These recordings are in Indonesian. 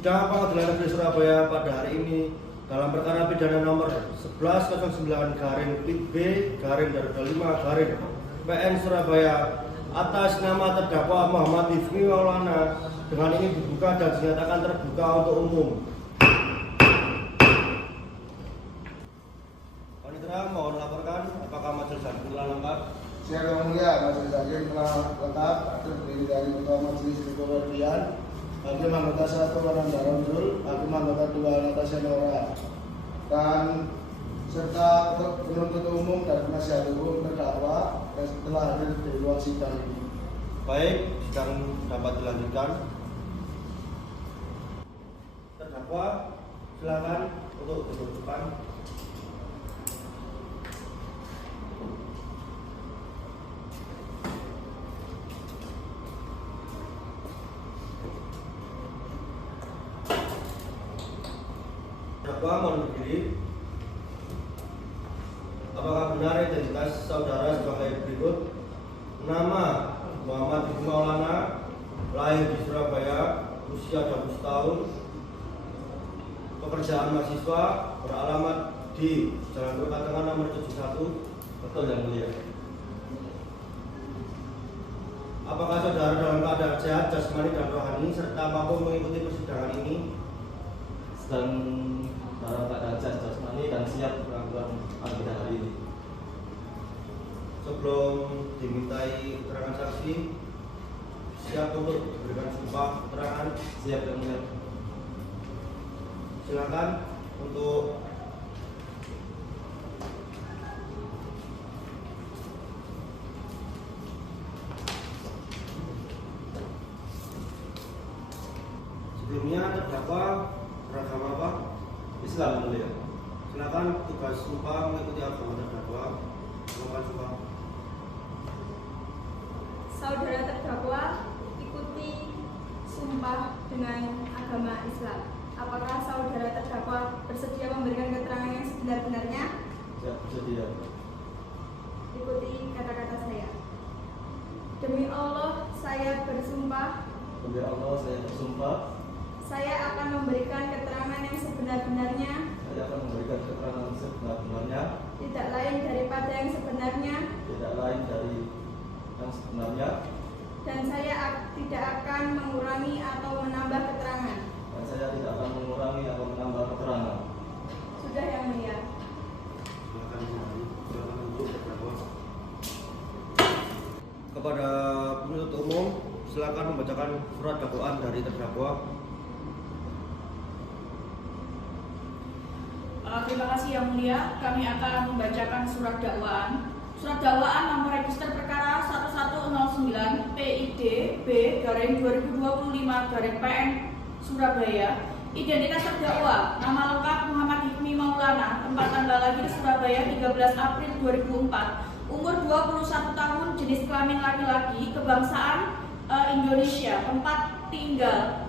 Sidang Pengadilan Negeri Surabaya pada hari ini dalam perkara pidana nomor 1109-B-25-PN Surabaya atas nama terdakwa Muhammad Hifmi Maulana dengan ini dibuka dan dinyatakan terbuka untuk umum. Panitera mohon laporkan apakah majelis hakim telah lengkap? Siap Yang Mulia, majelis hakim telah lengkap terdiri dari Ketua Majelis Kepolisian, Hakim Anggota 1 Ananda Ramzul, Hakim Anggota 2 Natasha Nora, dan serta penuntut umum dan penasihat hukum terdakwa yang telah hadir di ruang sidang ini. Baik, sidang dapat dilanjutkan. Terdakwa, silakan untuk duduk depan. Terdakwa mohon berdiri. Apakah benar identitas saudara sebagai berikut? Nama Muhammad Hifmi Maulana, lahir di Surabaya, usia 20 tahun, pekerjaan mahasiswa, beralamat di Jalan Perkatangan nomor 71. Betul Yang Mulia. Apakah saudara dalam keadaan sehat, jasmani dan rohani serta mampu mengikuti persidangan ini? Sedang dalam keadaan sehat jasmani dan siap melakukan agenda hari ini. Sebelum dimintai keterangan saksi, siap untuk memberikan sumpah keterangan? Siap Yang Mulia. Silakan untuk sebelumnya terdakwa beragama apa? Islam Yang Mulia. Silakan tugas sumpah mengikuti agama terdakwa. Silakan sumpah. Saudara terdakwa ikuti sumpah dengan agama Islam. Apakah saudara terdakwa bersedia memberikan keterangan yang sebenar-benarnya? Ya, bersedia. Ikuti kata-kata saya. Demi Allah, saya bersumpah. Demi Allah, saya bersumpah. Saya akan memberikan keterangan yang sebenar-benarnya. Saya akan memberikan keterangan sebenar-benarnya. Tidak lain daripada yang sebenarnya. Tidak lain dari yang sebenarnya. Dan saya tidak akan mengurangi atau menambah keterangan. Dan saya tidak akan mengurangi atau menambah keterangan. Sudah Yang Mulia. Silakan untuk terdakwa. Kepada penuntut umum, silakan membacakan surat dakwaan dari terdakwa. Terima kasih Yang Mulia. Kami akan membacakan surat dakwaan. Surat dakwaan nomor register perkara 1109 PID B/2025/PN Surabaya. Identitas terdakwa: nama lengkap Muhammad Hifmi Maulana, tempat tanggal lahir Surabaya 13 April 2004, umur 21 tahun, jenis kelamin laki-laki, kebangsaan Indonesia, tempat tinggal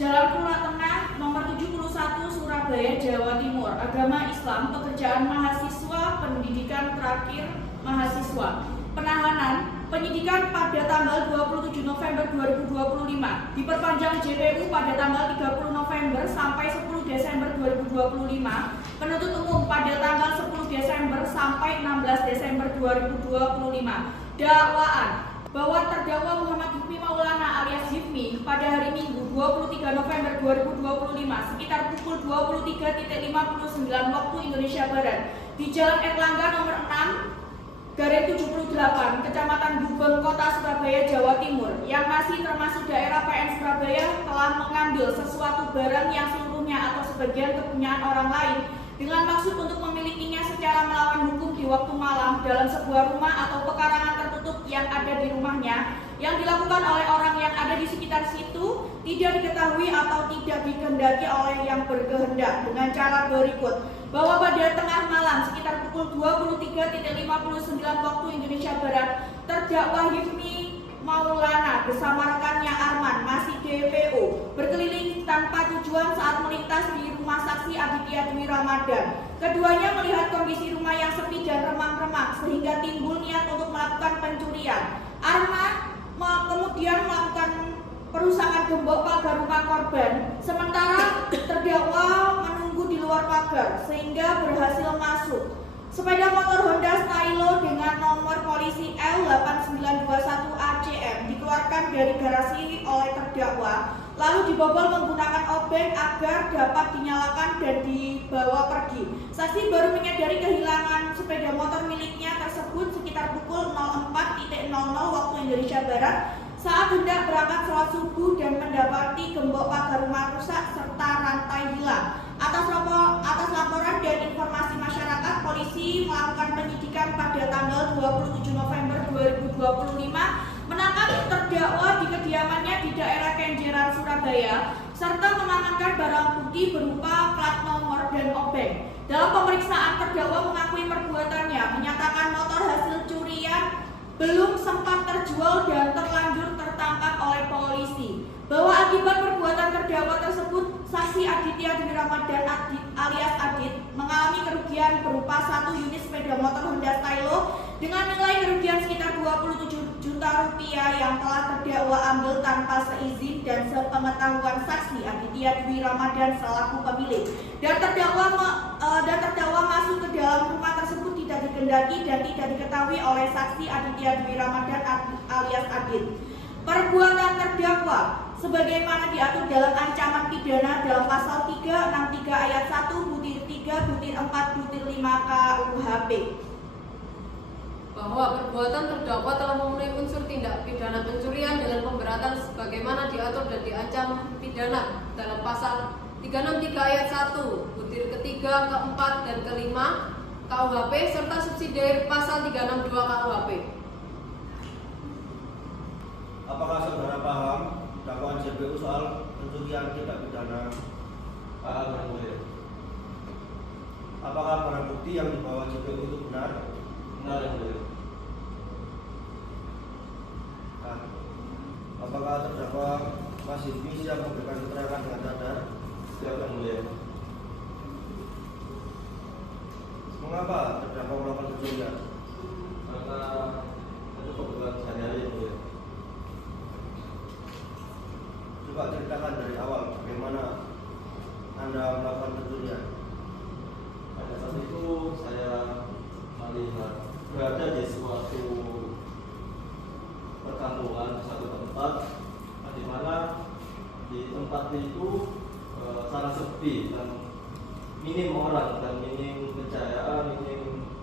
Jalan Pura Tengah nomor 71 Surabaya, Jawa Timur, agama Islam, pekerjaan mahasiswa, pendidikan terakhir mahasiswa. Penahanan, penyidikan pada tanggal 27 November 2025, diperpanjang JPU pada tanggal 30 November sampai 10 Desember 2025, penuntut umum pada tanggal 10 Desember sampai 16 Desember 2025. Dakwaan, bahwa terdakwa Muhammad Hifmi Maulana alias Hifmi pada hari Minggu 23 November 2025 sekitar pukul 23.59 waktu Indonesia Barat di Jalan Erlangga nomor 6/78 Kecamatan Gubeng Kota Surabaya Jawa Timur yang masih termasuk daerah PN Surabaya telah mengambil sesuatu barang yang seluruhnya atau sebagian kepunyaan orang lain dengan maksud untuk memilikinya secara melawan hukum di waktu malam dalam sebuah rumah atau pekarangan tertutup yang ada di rumahnya yang dilakukan oleh orang yang ada di sekitar situ tidak diketahui atau tidak dikehendaki oleh yang berkehendak dengan cara berikut bahwa pada tengah malam sekitar pukul 23.59 waktu Indonesia Barat terdakwa Hifmi Maulana bersama rekannya Arman masih DPO berkeliling tanpa tujuan saat melintas di rumah saksi Aditya Dwi Ramadan. Keduanya melihat kondisi rumah yang sepi dan remang-remang sehingga timbul niat untuk melakukan pencurian. Arman kemudian melakukan perusakan gembok pagar rumah korban, sementara terdakwa menunggu di luar pagar sehingga berhasil masuk. Sepeda motor Honda Stylo dengan nomor polisi L8921 ACM dikeluarkan dari garasi oleh terdakwa, lalu dibobol menggunakan obeng agar dapat dinyalakan dan dibawa pergi. Saksi baru menyadari kehilangan sepeda motor miliknya tersebut sekitar pukul 04.00 waktu Indonesia Barat saat hendak berangkat sholat subuh dan mendapati gembok pagar rumah rusak serta rantai hilang. Atas laporan dan informasi masyarakat, polisi melakukan penyidikan pada tanggal 27 November 2025 menangkap terdakwa di kediamannya di daerah Kenjeran, Surabaya serta mengamankan barang bukti berupa plat nomor dan obeng. Dalam pemeriksaan, terdakwa mengakui perbuatannya, menyatakan motor hasil curian belum sempat terjual dan terlanjur tertangkap oleh polisi. Bahwa akibat perbuatan terdakwa tersebut, saksi Aditya Dwi Ramadan alias Adit mengalami kerugian berupa 1 unit sepeda motor Honda Stylo dengan nilai kerugian sekitar 27 juta rupiah yang telah terdakwa ambil tanpa seizin dan sepengetahuan saksi Aditya Dwi Ramadan selaku pemilik. Dan terdakwa masuk ke dalam rumah tersebut tidak dikehendaki dan tidak diketahui oleh saksi Aditya Dwi Ramadan alias Adit. Perbuatan terdakwa sebagaimana diatur dalam ancaman pidana dalam pasal 363 ayat 1 butir 3 butir 4 butir 5 KUHP. Bahwa perbuatan terdakwa telah memenuhi unsur tindak pidana pencurian dengan pemberatan sebagaimana diatur dan diancam pidana dalam pasal 363 ayat 1 butir ketiga, keempat, dan kelima KUHP serta subsidiar pasal 362 KUHP. Apakah saudara paham dakwaan JPU soal pencurian tindak pidana? Paham yang mulia. Apakah barang bukti yang dibawa JPU itu benar? Benar yang mulia. Nah, apakah terdakwa Mas Hifmi siap memberikan keterangan dengan sadar? Siap yang mulia. Mengapa terdakwa melakukan pencurian? Karena itu kebutuhan sehari-hari yang mulia. Coba ceritakan dari awal bagaimana Anda melakukan pencurian. Pada saat itu saya melihat berada di suatu perkampungan, satu tempat di mana di tempat itu sangat sepi dan minim orang dan minim pencahayaan, minim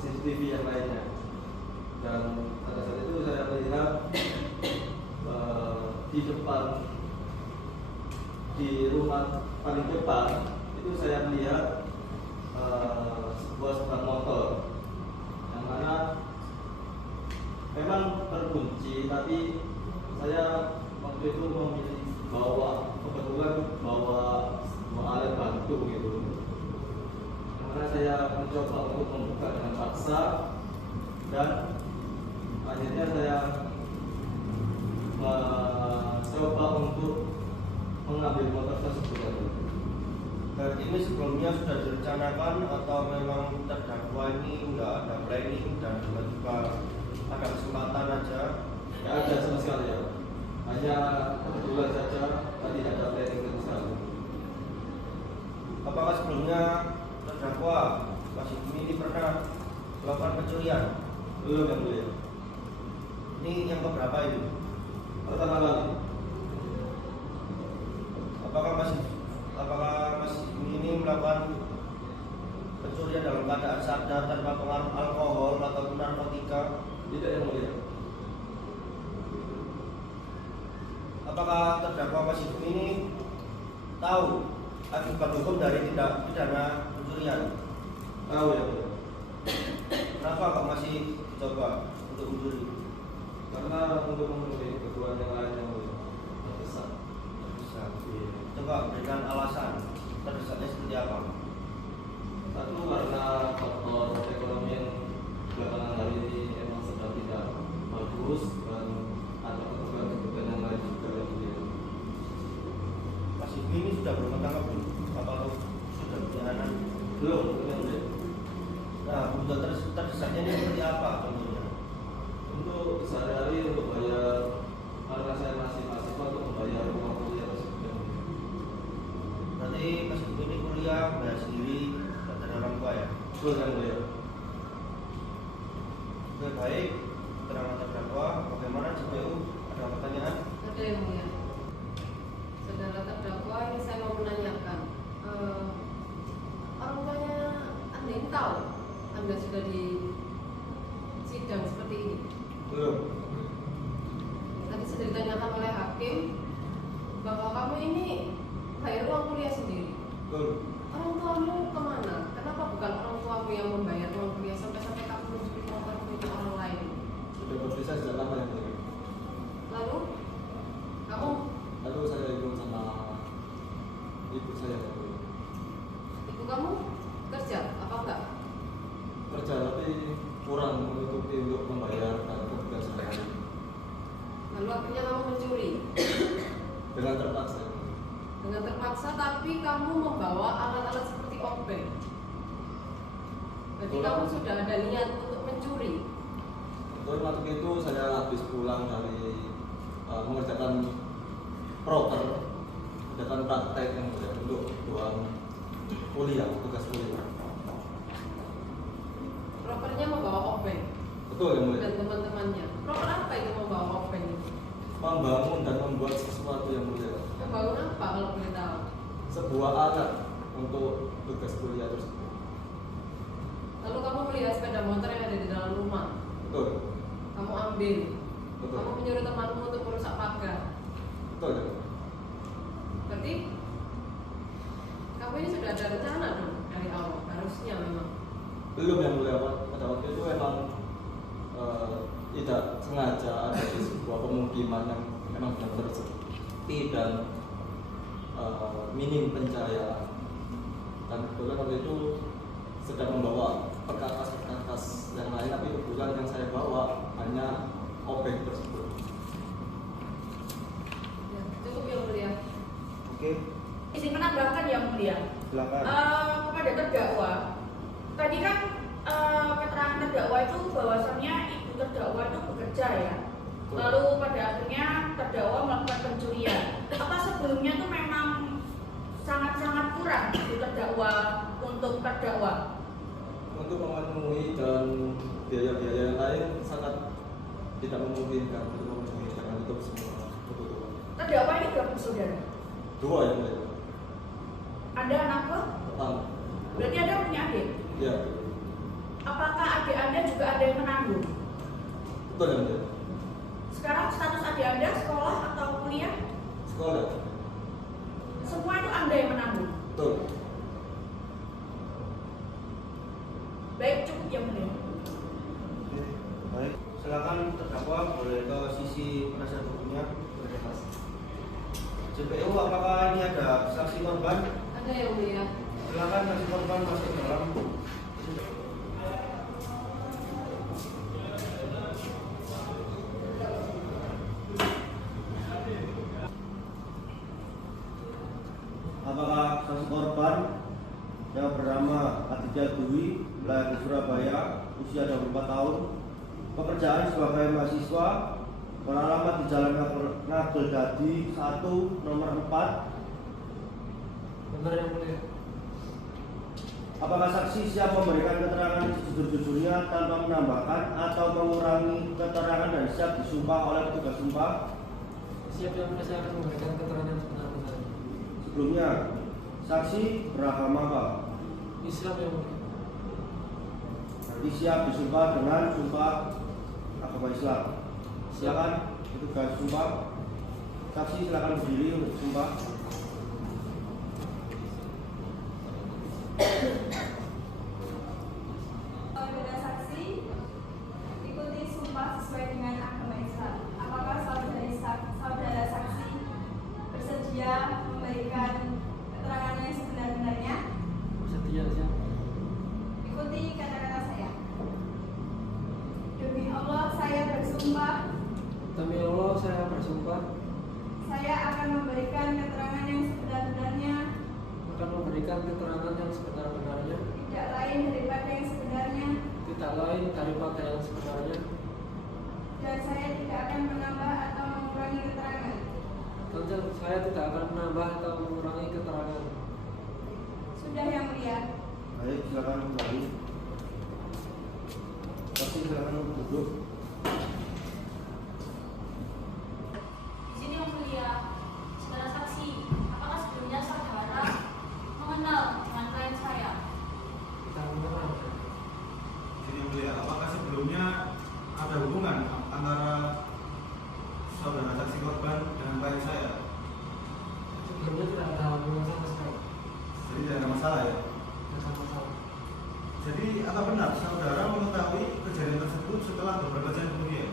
CCTV yang lainnya. Dan pada saat itu saya melihat di depan, di rumah paling depan itu saya melihat sebuah sepeda motor yang mana memang terkunci, tapi saya waktu itu memilih kebetulan bawa sebuah alat bantu gitu, yang mana saya mencoba untuk membuka dengan paksa dan akhirnya saya mencoba untuk mengambil motor tersebut. Berarti ini sebelumnya sudah direncanakan atau memang terdakwa ini nggak ada planning dan tiba-tiba ada kesempatan aja? Ya ada sama sekali ya, hanya kebetulan saja, tidak ada planning sama sekali. Apakah sebelumnya terdakwa Mas Hifmi ini pernah melakukan pencurian? Belum yang mulia. keadaan sadar tanpa pengaruh alkohol atau narkotika? Tidak, yang mulia. Apakah terdakwa Mas Hikmi ini tahu akibat hukum dari tindak pidana pencurian? Tahu, yang mulia. Kenapa kok masih coba untuk mencuri? Karena untuk memenuhi kebutuhan yang lain, yang mulia. Terdesak. Coba berikan alasan terdesaknya seperti apa? Satu, karena faktor ekonomi yang belakangan hari ini emang sedang tidak bagus, dan ada kebutuhan yang lain juga, yang mulia. Mas Hikmi ini sudah berumah tangga belum? Apa sudah punya anak? Belum, yang mulia. Nah, kebutuhan terdesaknya ini seperti apa contohnya? Untuk sehari-hari, untuk bayar, karena saya masih mahasiswa, untuk membayar uang kuliah tersebut, yang mulia. Berarti Mas Hikmi ini kuliah bayar sendiri dari orang tua ya? Betul, yang mulia. Oke, baik. Keterangan terdakwa, bagaimana JPU? Ada pertanyaan? Ada yang mulia. Saudara terdakwa, ini saya mau menanyakan, orang tuanya Anda ini tahu Anda sudah di sidang seperti ini? Belum. Tadi sudah ditanyakan oleh hakim bahwa kamu ini bayar uang kuliah sendiri. Betul. Orang tuamu kemana? Kenapa bukan orang tuamu yang membayar uang kuliah sampai-sampai kamu mencuri motor punya orang lain? Sudah berbisa sejak lama, yang mulia. Lalu kamu, Lalu saya ikut sama ibu saya, yang mulia. ibu kamu kerja apa enggak? Kerja, tapi kurang menutupi untuk membayar kebutuhan sehari-hari. Lalu akhirnya kamu mencuri Dengan terpaksa. dengan terpaksa, tapi kamu membawa alat-alat seperti obeng. Berarti Betul. kamu sudah ada niat untuk mencuri. Betul, waktu itu saya habis pulang dari mengerjakan proker, mengerjakan praktek yang mulia untuk doang kuliah, tugas kuliah. Prokernya membawa obeng Betul, yang mulia. dan teman-temannya. Proker apa itu membawa obeng? Membangun dan membuat sesuatu, yang mulia. Membangun apa kalau boleh tahu? Sebuah alat untuk tugas kuliah tersebut. Lalu kamu melihat sepeda motor yang ada di dalam rumah, Betul. kamu ambil. Betul. Kamu menyuruh temanmu untuk merusak pagar. Betul, yang mulia. Berarti kamu ini sudah ada rencana dong dari awal, harusnya memang. Belum, yang mulia. Pada waktu itu memang tidak sengaja ada di sebuah pemukiman yang memang benar-benar sepi dan minim pencahayaan. Dan kebetulan waktu itu sedang membawa perkakas-perkakas yang lain, tapi kebetulan yang saya bawa hanya obeng tersebut. Ya, cukup yang mulia. Oke, Izin menambahkan yang mulia. silakan. Kepada terdakwa, tadi kan keterangan terdakwa itu bahwasannya ibu terdakwa itu bekerja ya. Lalu pada akhirnya terdakwa melakukan pencurian. Apa sebelumnya tuh memang sangat-sangat kurang ibu terdakwa untuk terdakwa? Untuk memenuhi dan biaya-biaya yang lain sangat tidak memungkinkan untuk memenuhi dengan itu semua kebutuhan. Terdakwa ini berapa saudara? Dua, yang mulia. Anda anak ke? Pertama. Berarti Anda punya adik? Ya, Apakah adik Anda juga ada yang menanggung? betul, yang mulia. Sekarang status adik Anda sekolah atau kuliah? Sekolah. Semua itu Anda yang menanggung? Betul. Baik, cukup yang mulia. Oke, baik. Silakan terdakwa boleh ke sisi penasihat hukumnya. JPU, apakah ini ada saksi korban? Ada yang mulia. Silakan saksi korban masuk dalam. Apakah saksi korban yang bernama Aditya Dwi, lahir di Surabaya, usia 24 tahun, pekerjaan sebagai mahasiswa, beralamat di Jalan Nagel Dadi 1 nomor 4. Benar yang mulia. Apakah saksi siap memberikan keterangan sejujur-jujurnya tanpa menambahkan atau mengurangi keterangan dan siap disumpah oleh petugas sumpah? Siap yang mulia, saya akan memberikan keterangan yang sebenar-benarnya. Sebelumnya, saksi beragama apa? Islam yang mulia. Berarti siap disumpah dengan sumpah agama Islam. Silakan petugas sumpah. Saksi silakan berdiri untuk sumpah. Saudara saksi, ikuti sumpah sesuai dengan agama Islam. Apakah saudara saksi bersedia memberikan keterangan yang sebenar-benarnya? Setia siap. Ikuti kata-kata saya. Demi Allah, saya bersumpah, Demi Allah saya bersumpah saya akan memberikan keterangan yang sebenar-benarnya, akan memberikan keterangan yang sebenar-benarnya, tidak lain daripada yang sebenarnya, tidak lain daripada yang sebenarnya, dan saya tidak akan menambah atau mengurangi keterangan. dan saya tidak akan menambah atau mengurangi keterangan. Sudah yang mulia. Baik, silakan kembali. Saksi silakan duduk. Izin yang mulia, saudara saksi, apakah sebelumnya saudara mengenal dengan klien saya? Kita mengenal. Jadi yang mulia, apakah sebelumnya ada hubungan antara saudara saksi korban dengan klien saya? Sebelumnya tidak ada hubungan sama sekali. Jadi tidak ada masalah ya? Tidak ada masalah. Jadi apa benar saudara mengetahui kejadian tersebut setelah beberapa jam kemudian?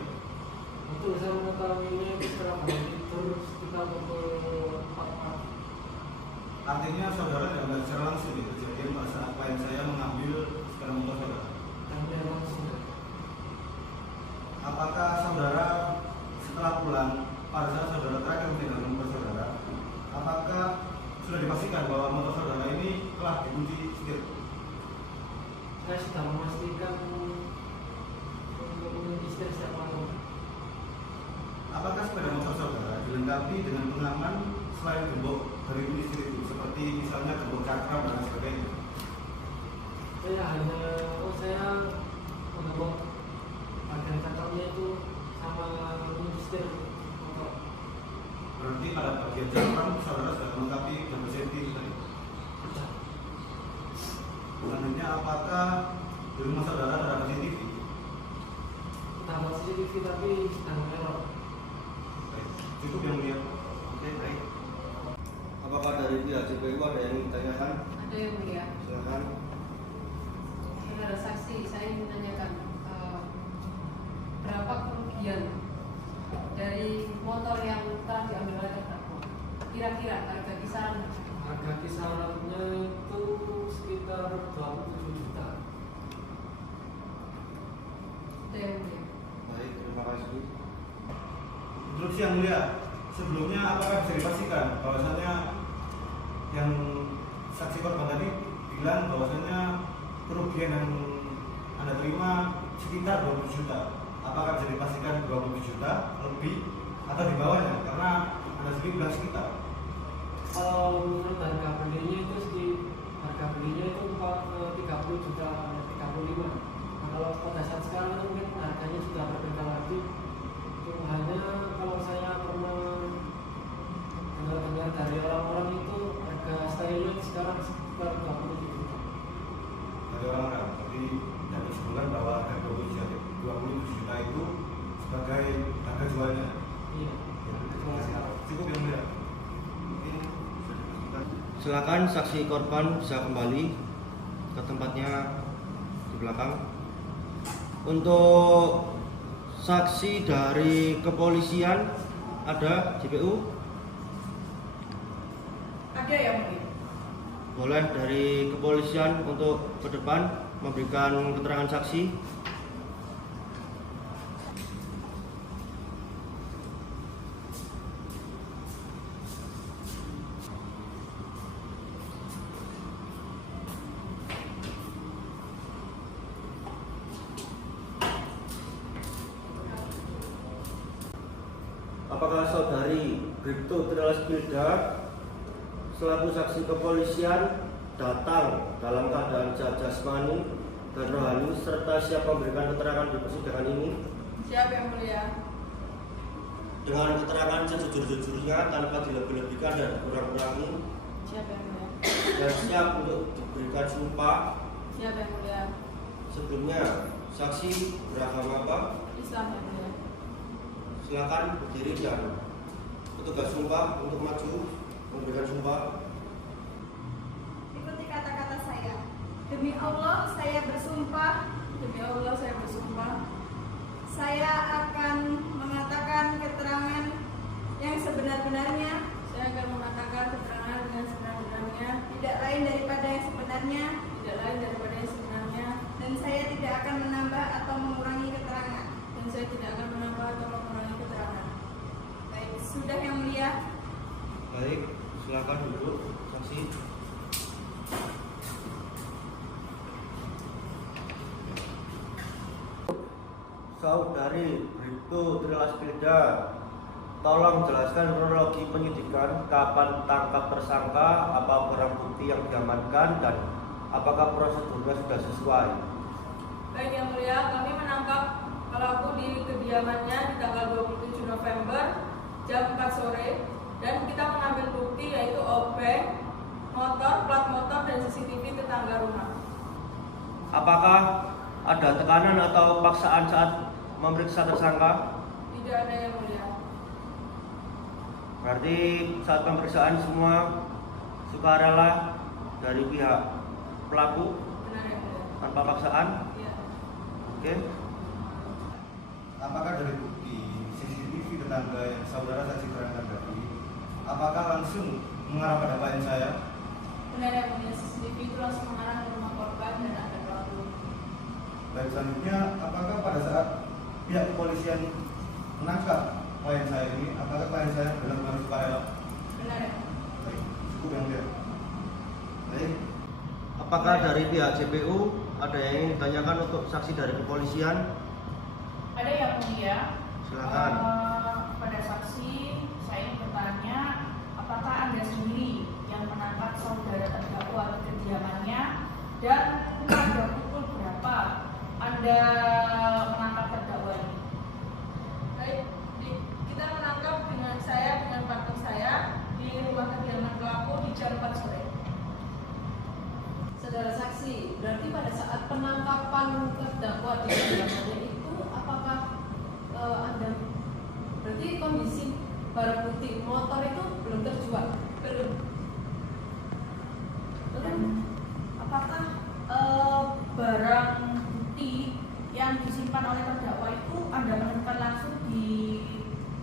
Itu saya mengetahuinya setelah bangun tidur sekitar pukul 4 pagi. Artinya saudara tidak melihat secara langsung ya kejadian pada saat klien saya mengambil sepeda motor saudara. Dan dia langsung. Apakah saudara setelah pulang pada saat saudara terakhir meninggalkan motor saudara, apakah sudah dipastikan bahwa motor saudara ini telah dikunci setir? Saya sudah memastikan untuk mengunci setir setiap malam. Apakah sepeda motor saudara dilengkapi dengan pengaman selain gembok dari kunci setir itu, seperti misalnya gembok cakram dan sebagainya? Saya menggembok bagian cakramnya itu sama kunci setir motor. Berarti pada bagian cakram saudara sudah melengkapi double safety tadi. Selanjutnya, apakah di rumah saudara ada CCTV? Kita buat CCTV tapi sedang error. Baik, cukup yang mulia. Oke, baik. Apakah dari pihak JPU ada yang ingin ditanyakan? Ada yang mulia. Silakan. Saudara saksi, saya ingin menanyakan berapa kerugian dari motor yang telah diambil oleh terdakwa? Kira-kira harga kisaran? Harga kisarannya itu sekitar 27 juta. Ada yang mulia. Baik, terima kasih. Instruksi yang mulia, sebelumnya apakah bisa dipastikan bahwasannya yang saksi korban tadi bilang bahwasannya kerugian yang Anda terima sekitar 20 juta? Apakah bisa dipastikan 20 juta lebih atau di bawahnya? Karena Anda sendiri bilang sekitar. Kalau menurut harga belinya itu 30 juta 35. Nah, kalau pada saat sekarang itu mungkin harganya sudah berbeda lagi. Itu hanya kalau saya pernah dengar dari orang-orang itu harga stylenya sekarang sekitar 27 juta. Dari orang-orang, tapi dapat sebulan bahwa harga 27 juta itu sebagai harga jualnya. Iya. Jual sekarang. Cukup yang mulia. Silakan saksi korban bisa kembali ke tempatnya di belakang. Untuk saksi dari kepolisian ada JPU? Ada yang mulia. Boleh dari kepolisian untuk ke depan memberikan keterangan saksi. Apakah saudari Bribtu Trialis Pilda selaku saksi kepolisian datang dalam keadaan sehat jasmani dan rohani serta siap memberikan keterangan di persidangan ini Siap yang mulia. dengan keterangan sejujur-jujurnya tanpa dilebih-lebihkan dan dikurang-kurangi Siap yang mulia. dan siap untuk diberikan sumpah? Siap yang mulia. Sebelumnya, saksi beragama apa? Islam yang mulia. Silakan berdiri dan petugas sumpah untuk maju memberikan sumpah. Ikuti kata-kata saya. Demi Allah, saya bersumpah. Demi Allah saya bersumpah, Saya akan mengatakan keterangan yang sebenar-benarnya, saya akan mengatakan keterangan dengan sebenar-benarnya, tidak lain daripada yang sebenarnya, tidak lain daripada yang sebenarnya, dan saya tidak akan menambah atau mengurangi keterangan. dan saya tidak akan menambah atau mengurangi keterangan. Baik, sudah yang mulia. Baik, silakan duduk saksi. Saudari Bribtu Trilaspilda, tolong jelaskan kronologi penyidikan, kapan tangkap tersangka, apa barang bukti yang diamankan, dan apakah prosedurnya sudah sesuai. Baik yang mulia, kami menangkap pelaku di kediamannya di tanggal 27 November jam 4 sore dan kita mengambil bukti yaitu obeng, motor, plat motor, dan CCTV tetangga rumah. Apakah ada tekanan atau paksaan saat memeriksa tersangka? Tidak ada yang mulia. Berarti saat pemeriksaan semua sukarela dari pihak pelaku Benar yang mulia. tanpa paksaan. Iya. Oke. Apakah dari bukti CCTV tetangga yang saudara saksi terangkan tadi, apakah langsung mengarah pada klien saya? Benar yang mulia, CCTV itu langsung mengarah ke rumah korban dan ada pelaku. Baik, selanjutnya apakah pada saat pihak kepolisian menangkap klien saya ini, apakah klien saya benar-benar sukarela? Benar yang mulia. Baik, cukup yang mulia. Baik. Apakah dari pihak JPU ada yang ingin ditanyakan untuk saksi dari kepolisian? Ada yang mulia. Silakan. Pada saksi, saya ingin bertanya, apakah Anda sendiri yang menangkap saudara terdakwa di kediamannya dan pada pukul berapa Anda menangkap terdakwa ini? Baik, kita menangkap dengan partner saya di rumah kediaman pelaku di jam 4 sore. Saudara saksi, berarti pada saat penangkapan terdakwa di kediamannya itu apakah Anda berarti kondisi barang bukti motor itu belum terjual? Belum. Dan apakah barang bukti yang disimpan oleh terdakwa itu Anda menemukan langsung di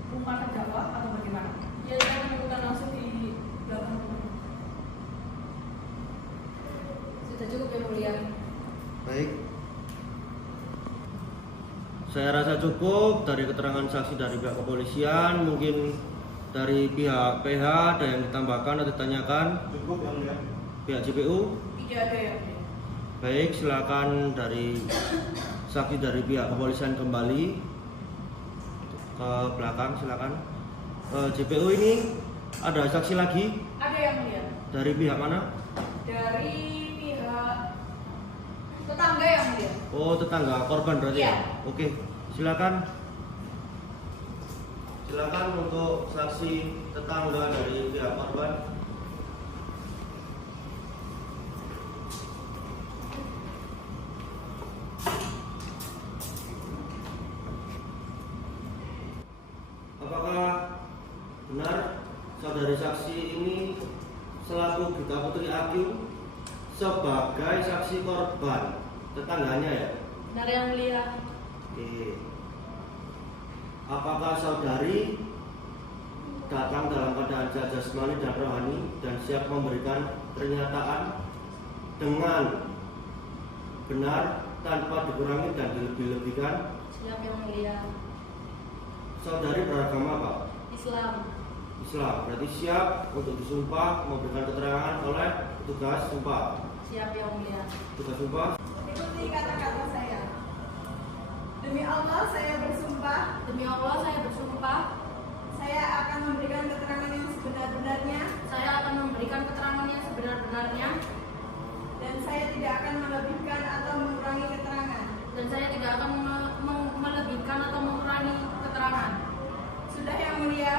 rumah terdakwa atau bagaimana? Ya, kita menemukan langsung di belakang rumah. Sudah cukup yang mulia. Baik. Saya rasa cukup dari keterangan saksi dari pihak kepolisian. Mungkin dari pihak PH ada yang ditambahkan atau ditanyakan? Cukup yang mulia. Pihak JPU? Tidak ada yang mulia. Baik, silakan dari saksi dari pihak kepolisian kembali ke belakang, silakan. JPU ini ada saksi lagi Ada yang mulia. dari pihak mana? Dari pihak tetangga yang mulia. Oh, tetangga korban berarti Iya. ya? Oke, silakan. Silakan untuk saksi tetangga dari pihak korban. Apakah benar saudari saksi ini selaku Gita Putri Ayu sebagai saksi korban tetangganya ya? Benar yang mulia. Oke. Apakah saudari datang dalam keadaan sehat jasmani dan rohani dan siap memberikan pernyataan dengan benar tanpa dikurangi dan dilebih-lebihkan? Siap yang mulia. Saudari beragama apa? Islam. Islam. Berarti siap untuk disumpah memberikan keterangan oleh petugas sumpah. Siap yang mulia. Petugas sumpah. Ikuti kata-kata saya. Demi Allah, saya bersumpah. Demi Allah saya bersumpah, Saya akan memberikan keterangan yang sebenar-benarnya. saya akan memberikan keterangan yang sebenar-benarnya Dan saya tidak akan melebihkan atau mengurangi keterangan. dan saya tidak akan melebihkan atau mengurangi keterangan. Sudah yang mulia.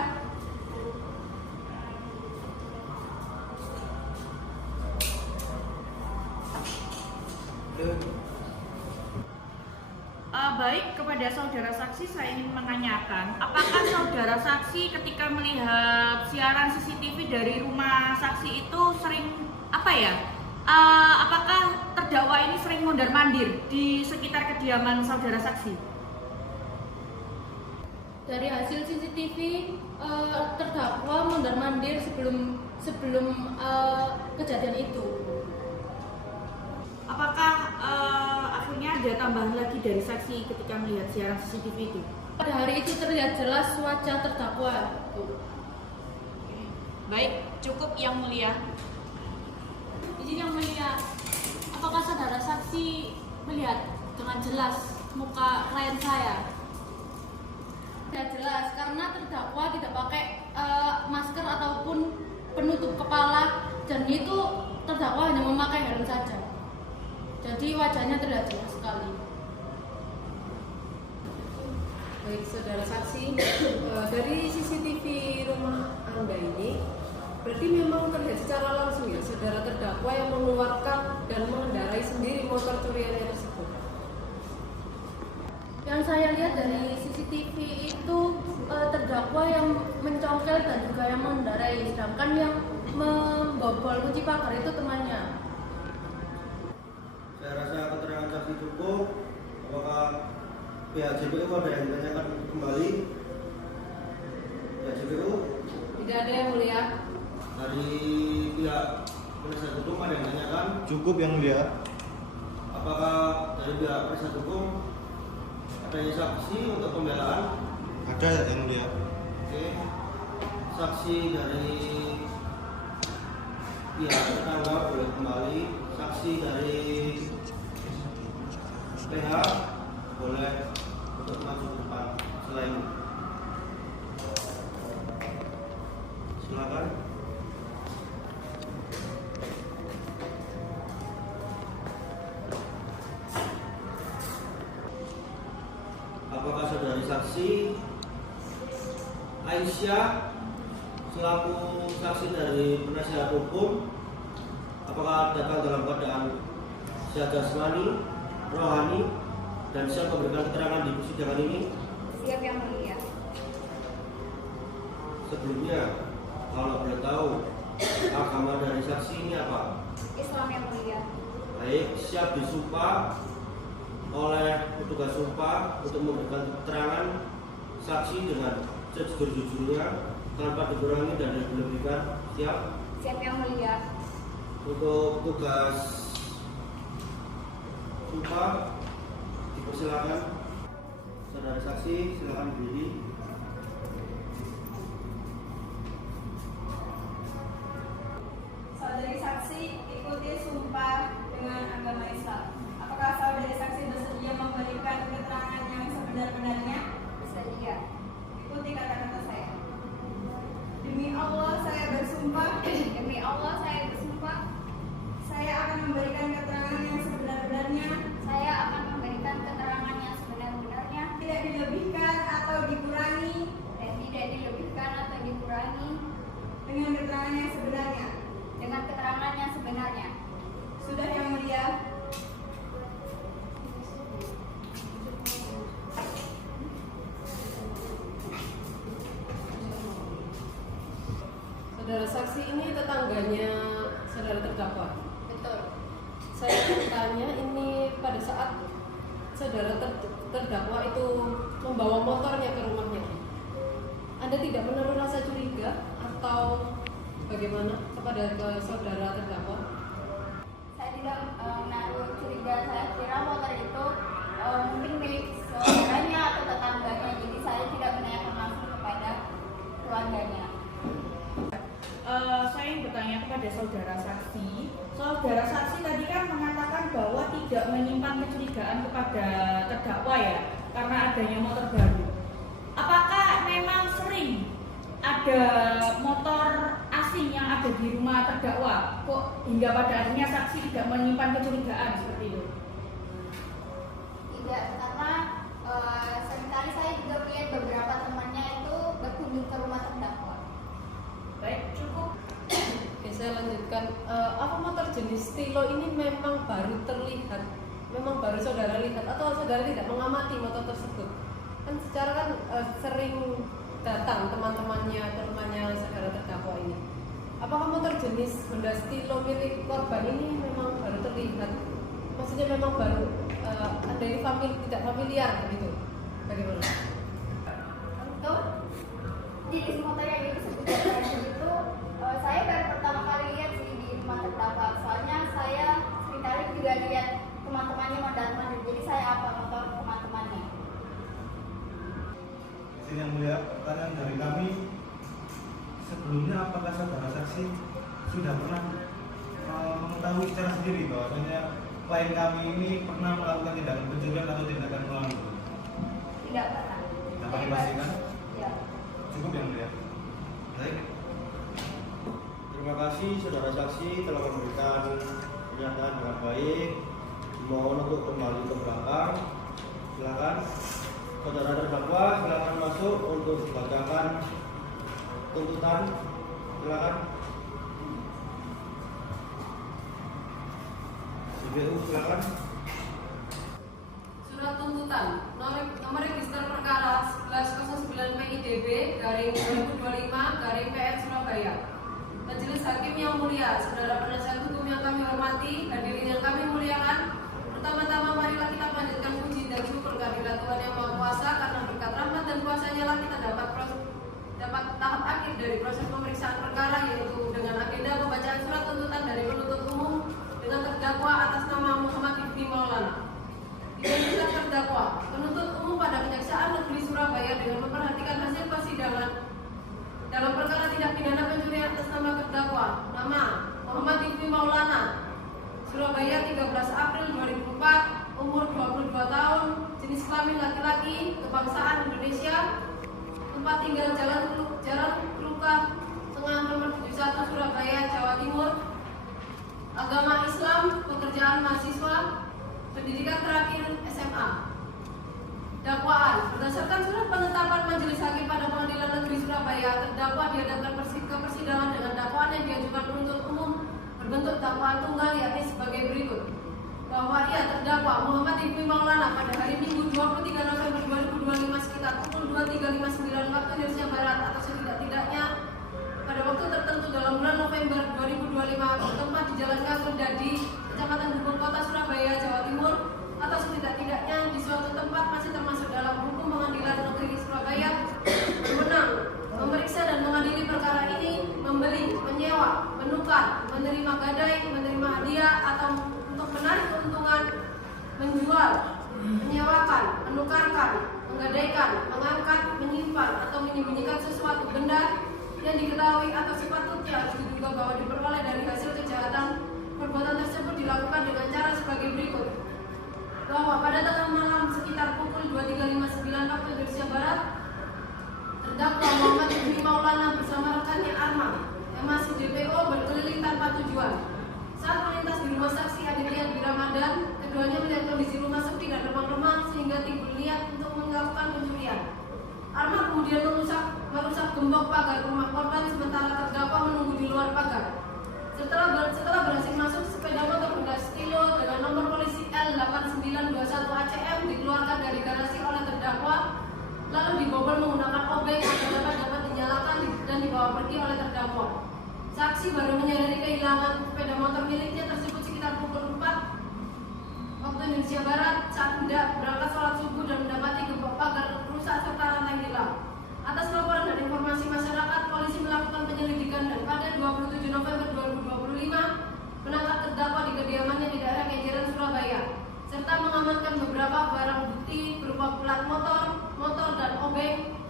Baik, kepada saudara saksi saya ingin menanyakan, apakah saudara saksi ketika melihat siaran CCTV dari rumah saksi itu sering apakah terdakwa ini sering mondar-mandir di sekitar kediaman saudara saksi? Dari hasil CCTV terdakwa mondar-mandir sebelum kejadian itu. Apakah akhirnya ada tambahan lagi dari saksi ketika melihat siaran CCTV itu? Pada hari itu terlihat jelas wajah terdakwa. Baik, cukup yang mulia. Izin yang mulia, apakah saudara saksi melihat dengan jelas muka klien saya? Tidak jelas karena terdakwa tidak pakai masker ataupun penutup kepala, dan itu terdakwa hanya memakai helm saja. Jadi wajahnya terlihat jelas sekali. Baik, saudara saksi, dari CCTV rumah Anda ini berarti memang terlihat secara langsung ya saudara terdakwa yang mengeluarkan dan mengendarai sendiri motor curiannya tersebut. Yang saya lihat dari CCTV itu terdakwa yang mencongkel dan juga yang mengendarai, sedangkan yang membobol kunci pagar itu temannya. Saya rasa keterangan saksi cukup. Apakah pihak JPU ada yang ditanyakan kembali? Pihak JPU? Tidak ada yang mulia. Dari pihak penasihat hukum ada yang ditanyakan? Cukup yang mulia. Apakah dari pihak penasihat hukum adanya saksi untuk pembelaan? Ada yang mulia. Oke. Saksi dari pihak tetangga boleh kembali. Saksi dari PH boleh untuk masuk ke depan. Selain silakan. Apakah saudari saksi Aisyah selaku saksi dari penasihat hukum, apakah datang dalam keadaan sehat jasmani, rohani, dan siap memberikan keterangan di persidangan ini? Siap yang mulia. Sebelumnya, kalau boleh tahu, agama dari saksi ini apa? Islam yang mulia. Baik, siap disumpah oleh petugas sumpah untuk memberikan keterangan saksi dengan sejujur-jujurnya tanpa dikurangi dan dilebihkan. Siap? Siap yang mulia. Untuk tugas sumpah dipersilakan. Saudara saksi silakan berdiri. Saudari saksi ikuti sumpah dengan agama Islam. Apakah saudari saksi bersedia memberikan keterangan yang sebenar-benarnya? Bersedia. Ikuti kata-kata saya. Demi Allah saya bersumpah. Demi Allah saya bersumpah. Saya akan memberikan keterangan yang sebenar-benarnya. Saya akan memberikan keterangan yang sebenar-benarnya. Tidak dilebihkan atau dikurangi. Dan tidak dilebihkan atau dikurangi. Dengan keterangan yang sebenarnya. Dengan keterangan yang sebenarnya. Sudah yang mulia. Saudara saksi ini tetangganya saudara terdakwa. Betul. Saya bertanya, ini pada saat saudara terdakwa itu membawa motornya ke rumahnya, Anda tidak menaruh rasa curiga atau bagaimana kepada saudara terdakwa? Saya tidak menaruh curiga. Saya kira motor itu mungkin milik saudaranya atau tetangganya. Jadi saya tidak menanyakan langsung kepada keluarganya. Saya ingin bertanya kepada saudara saksi. Saudara saksi tadi kan mengatakan bahwa tidak menyimpan kecurigaan kepada terdakwa ya, karena adanya motor baru. Apakah memang sering ada motor asing yang ada di rumah terdakwa? Kok hingga pada akhirnya saksi tidak menyimpan kecurigaan seperti itu? Tidak, karena seringkali saya juga melihat beberapa temannya itu berkunjung ke rumah terdakwa. Baik, cukup. Oke, saya lanjutkan. Apa motor jenis Stilo ini memang baru terlihat memang baru saudara lihat atau saudara tidak mengamati motor tersebut? Kan secara kan sering datang teman-temannya ke rumahnya saudara terdakwa ini. Apakah motor jenis Honda Stilo milik korban ini memang baru terlihat? Maksudnya memang baru ada ini tidak familiar begitu? Bagaimana? Untuk jenis motor yang disebut itu saya baru pertama kali lihat sih di rumah terdakwa. Soalnya saya seringkali juga lihat teman-temannya mondar-mandir, jadi saya apa motor teman-temannya. Yang mulia, pertanyaan dari kami, sebelumnya apakah saudara saksi sudah pernah mengetahui secara sendiri bahwasanya klien kami ini pernah melakukan tindakan pencurian atau tindakan melawan? Tidak pernah. Dapat dipastikan? Ya. Cukup yang mulia. Baik. Terima kasih saudara saksi telah memberikan pernyataan dengan baik. Mohon untuk kembali ke belakang. Silakan. Saudara terdakwa silakan masuk untuk dibacakan tuntutan. Silakan. CBU silakan. Surat tuntutan nomor register perkara 1109 PIDB garing 2025 garing PN Surabaya. Majelis Hakim yang mulia, saudara penasihat hukum yang kami hormati, hadirin yang kami muliakan. Pertama-tama marilah kita panjatkan puji dan syukur kehadirat Tuhan yang Maha Kuasa, karena berkat rahmat dan kuasa-Nya lah kita dapat tahap akhir dari proses pemeriksaan perkara, yaitu dengan agenda pembacaan surat tuntutan dari penuntut umum dengan terdakwa atas nama Muhammad Hifni Maulana. Identitas terdakwa, penuntut umum pada Kejaksaan Negeri Surabaya dengan memperhatikan hasil persidangan dalam perkara tindak pidana pencurian atas nama terdakwa, nama Muhammad Hifni Maulana, Surabaya 13 April 2004, umur 22 tahun, jenis kelamin laki-laki, kebangsaan Indonesia, tempat tinggal Jalan Kelukah Tengah nomor 71 Surabaya, Jawa Timur, agama Islam, pekerjaan mahasiswa, pendidikan terakhir SMA. Dakwaan, berdasarkan surat penetapan Majelis Hakim pada Pengadilan Negeri Surabaya, terdakwa dihadapkan ke persidangan dengan dakwaan yang diajukan penuntut umum berbentuk dakwaan tunggal, yakni sebagai berikut: bahwa ia terdakwa Muhammad Hifni Maulana pada hari Minggu 23 November 2025 sekitar pukul 23.59 waktu Indonesia Barat atau setidak-tidaknya pada waktu tertentu dalam bulan November 2025 bertempat di Jalan Kagundadi, Kecamatan Gubeng Kota, Surabaya, Jawa Timur, atau setidak-tidaknya di suatu tempat masih termasuk dalam hukum Pengadilan Negeri Surabaya, berwenang memeriksa dan mengadili perkara ini, membeli, menyewa, menukar, menerima gadai, menerima hadiah atau untuk menarik keuntungan, menjual, menyewakan, menukarkan, menggadaikan, mengangkat, menyimpan atau menyembunyikan sesuatu benda yang diketahui atau sepatutnya harus diduga bahwa diperoleh dari hasil kejahatan. Perbuatan tersebut dilakukan dengan cara sebagai berikut: bahwa pada tengah malam sekitar pukul 23.59 waktu Indonesia Barat, terdakwa Muhammad Hifni Maulana bersama rekannya Arman yang masih DPO berkeliling tanpa tujuan. Saat melintas di rumah saksi Aditya Dwi Ramadan, keduanya melihat kondisi rumah sepi dan remang-remang sehingga timbul niat untuk melakukan pencurian. Arman kemudian merusak gembok pagar rumah korban sementara terdakwa menunggu di luar pagar. Setelah berhasil masuk, sepeda motor Honda Stilo dengan nomor polisi L8921 ACM dikeluarkan dari garasi oleh terdakwa, lalu dibobol menggunakan obeng agar dapat dinyalakan dan dibawa pergi oleh terdakwa. Saksi baru menyadari kehilangan sepeda motor miliknya tersebut sekitar pukul 4 waktu Indonesia Barat saat hendak berangkat sholat subuh dan mendapati gembok pagar rusak serta rantai hilang. Atas laporan dan informasi masyarakat, polisi melakukan penyelidikan dan pada 27 November 2025 menangkap terdakwa di kediamannya di daerah Kenjeran, Surabaya, serta mengamankan beberapa barang bukti berupa plat motor dan obeng.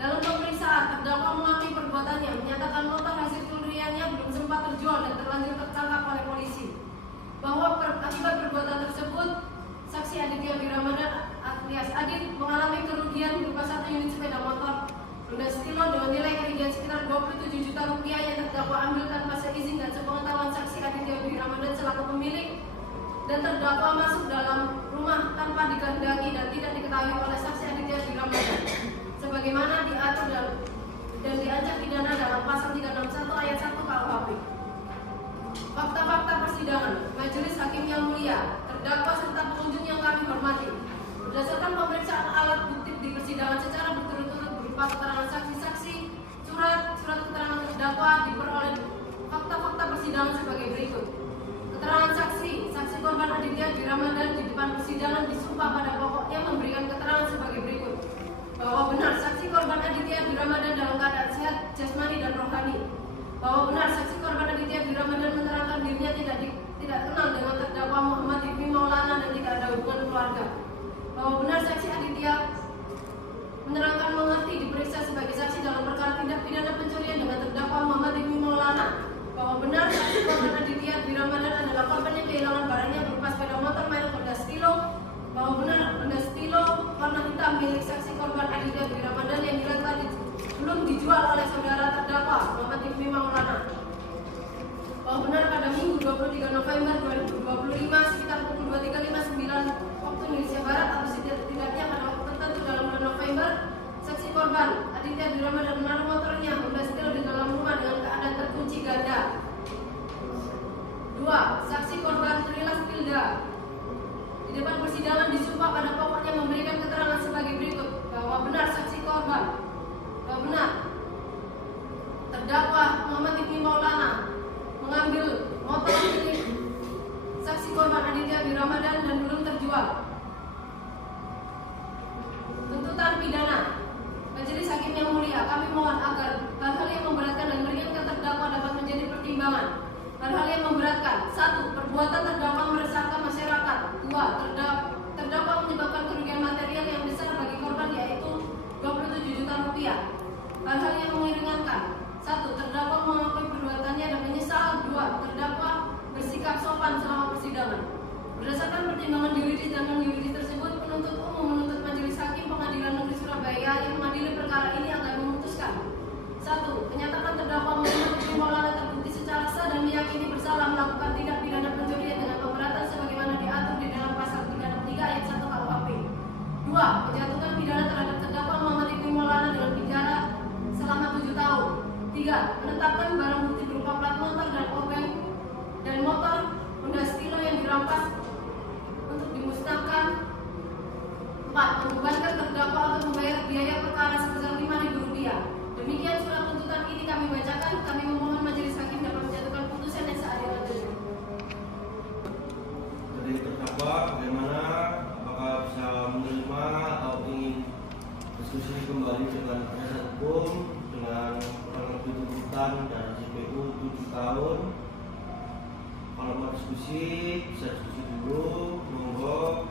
Dalam pemeriksaan, terdakwa mengakui perbuatannya, menyatakan motor hasil curiannya belum sempat terjual dan terlanjur tertangkap oleh polisi. Bahwa akibat perbuatan tersebut, saksi Aditya Dwi Ramadan alias Adit mengalami kerugian berupa 1 unit sepeda motor Honda Stilo dengan nilai kerugian sekitar 27 juta rupiah yang terdakwa ambil tanpa seizin dan sepengetahuan saksi Aditya Dwi Ramadan selaku pemilik, dan terdakwa masuk dalam rumah tanpa dikehendaki dan tidak diketahui oleh saksi Aditya Dwi Ramadan sebagaimana diatur dan diancam pidana dalam pasal 361 ayat 1 KUHP. Fakta-fakta persidangan, Majelis Hakim yang mulia, terdakwa serta pengunjung yang kami hormati. Berdasarkan pemeriksaan alat bukti di persidangan secara berturut-turut berupa keterangan saksi-saksi, surat keterangan terdakwa diperoleh fakta-fakta persidangan sebagai berikut. Keterangan saksi korban Aditya Dwi Ramadhan di depan persidangan disumpah pada pokoknya memberikan keterangan sebagai berikut. Bahwa benar saksi korban Aditya Dwi Ramadhan dalam keadaan sehat jasmani dan rohani. Bahwa benar saksi korban Aditya Dwi Ramadhan menerangkan dirinya tidak kenal dengan terdakwa Muhammad Hifmi Maulana dan tidak ada hubungan keluarga. Bahwa benar saksi Aditya menerangkan mengerti diperiksa sebagai saksi dalam perkara tindak pidana pencurian dengan terdakwa Muhammad Hifmi Maulana. Bahwa benar saksi korban Aditya Dwi Ramadhan adalah korban yang kehilangan barangnya berupa sepeda motor merek Honda Stilo. Bahwa benar Honda Stilo warna hitam milik saksi korban Aditya Dwi Ramadhan yang hilang tadi belum dijual oleh saudara terdakwa Muhammad Hifmi Maulana. Bahwa benar pada Minggu 23 November 2025 sekitar pukul 23.59 waktu Indonesia Barat atau setidaknya pada waktu tertentu dalam bulan November, saksi korban Aditya Dwi Ramadhan menaruh motornya Honda Stilo di dalam rumah dengan keadaan terkunci ganda. 2. Saksi korban Trilas Pilda di depan persidangan disumpah pada pokoknya memberikan keterangan sebagai berikut. Bahwa benar saksi korban, bahwa benar terdakwa Muhammad Hifmi Maulana mengambil motor milik saksi korban Aditya Dwi Ramadhan dan belum terjual. Tuntutan pidana. Majelis Hakim yang mulia, kami mohon agar hal-hal yang memberatkan dan meringankan terdakwa dapat menjadi pertimbangan. Hal-hal yang memberatkan: 1. Perbuatan terdakwa meresahkan masyarakat. 2. Terdakwa menyebabkan kerugian material yang besar bagi korban yaitu 27 juta rupiah. Hal-hal yang meringankan: 1. Terdakwa mengakui perbuatannya dan menyesal. 2. Terdakwa bersikap sopan selama persidangan. Berdasarkan pertimbangan yuridis dan non-yuridis tersebut, penuntut umum menuntut Majelis Hakim Pengadilan Negeri Surabaya yang mengadili perkara ini agar memutuskan: 1. Menyatakan terdakwa Muhammad Hifmi Maulana terbukti secara sah dan meyakini bersalah melakukan tindak pidana pencurian dengan pemberatan sebagaimana diatur di dalam pasal 363 ayat 1 KUHP. 2. Menjatuhkan pidana terhadap terdakwa Muhammad Hifmi Maulana dengan penjara selama 7 tahun. 3. Menetapkan barang bukti berupa plat motor dan obeng dan motor Honda Stilo yang dirampas untuk dimusnahkan. 4. Membebankan terdakwa untuk membayar biaya perkara sebesar Rp5.000. Demikian surat tuntutan ini kami bacakan. Kami memohon Majelis Hakim dapat menjatuhkan putusan yang seadil-adilnya. Dari terdakwa bagaimana, apakah bisa menerima atau ingin diskusi kembali dengan penasihat hukum dengan kurang lebih tuntutan dan JPU 7 tahun? Kalau mau diskusi bisa diskusi dulu, monggo.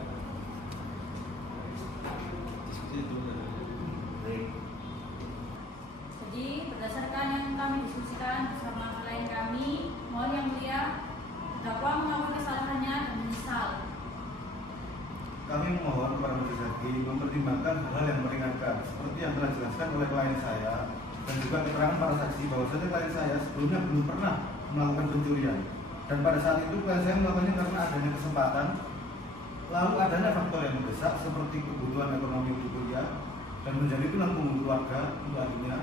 Diskusi dulu. Baik. Jadi berdasarkan yang kami diskusikan bersama klien kami, mohon yang mulia terdakwa mengakui kesalahannya dan menyesal. Kami memohon kepada Majelis Hakim mempertimbangkan hal-hal yang meringankan seperti yang telah dijelaskan oleh klien saya dan juga keterangan para saksi bahwasanya klien saya sebelumnya belum pernah melakukan pencurian dan pada saat itu klien saya melakukannya karena adanya kesempatan, lalu adanya faktor yang mendesak seperti kebutuhan ekonomi untuk kuliah dan menjadi tulang punggung keluarga untuk adiknya,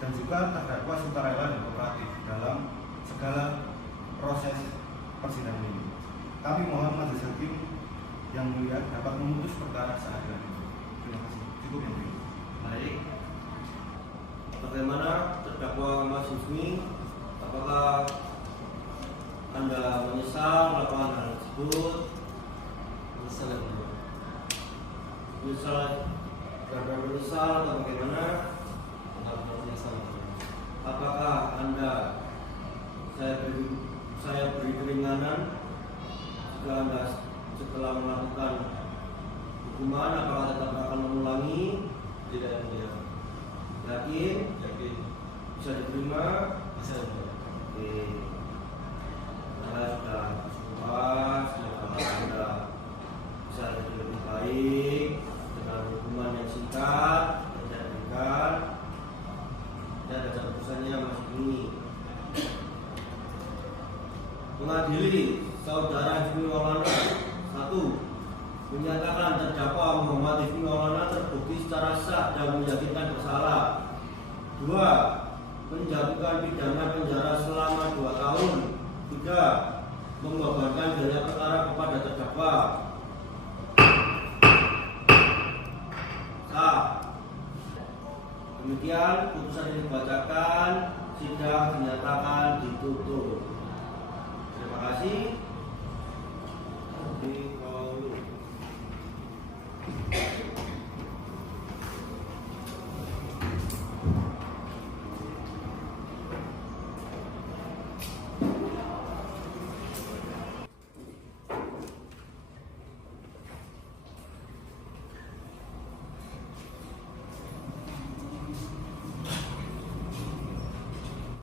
dan juga terdakwa sukarela dan kooperatif dalam segala proses persidangan ini. Kami mohon Majelis Hakim yang mulia dapat memutus perkara seadil-adilnya. Terima kasih. Cukup yang mulia. Baik. Bagaimana terdakwa Mas Hifmi? Apakah Anda menyesal melakukan hal tersebut? Menyesal karena menyesal atau bagaimana? Apakah Anda saya beri keringanan jika Anda setelah melakukan hukuman apakah tetap akan mengulangi? Tidak yang mulia. Yakin? Yakin. Bisa diterima? Bisa yang mulia. Oke. Saya sudah puas, semoga Anda bisa lebih baik dengan hukuman yang singkat dan tidak diberikan. Dan ada putusannya Mas ini. Mengadili saudara Hifmi Maulana. 1. Menyatakan terdakwa Muhammad Hifmi Maulana terbukti secara sah dan meyakinkan bersalah. 2. Menjatuhkan pidana penjara selama 2 tahun. 3. membebankan biaya perkara kepada terdakwa. Sah. Demikian putusan ini dibacakan, sidang dinyatakan ditutup. Terima kasih.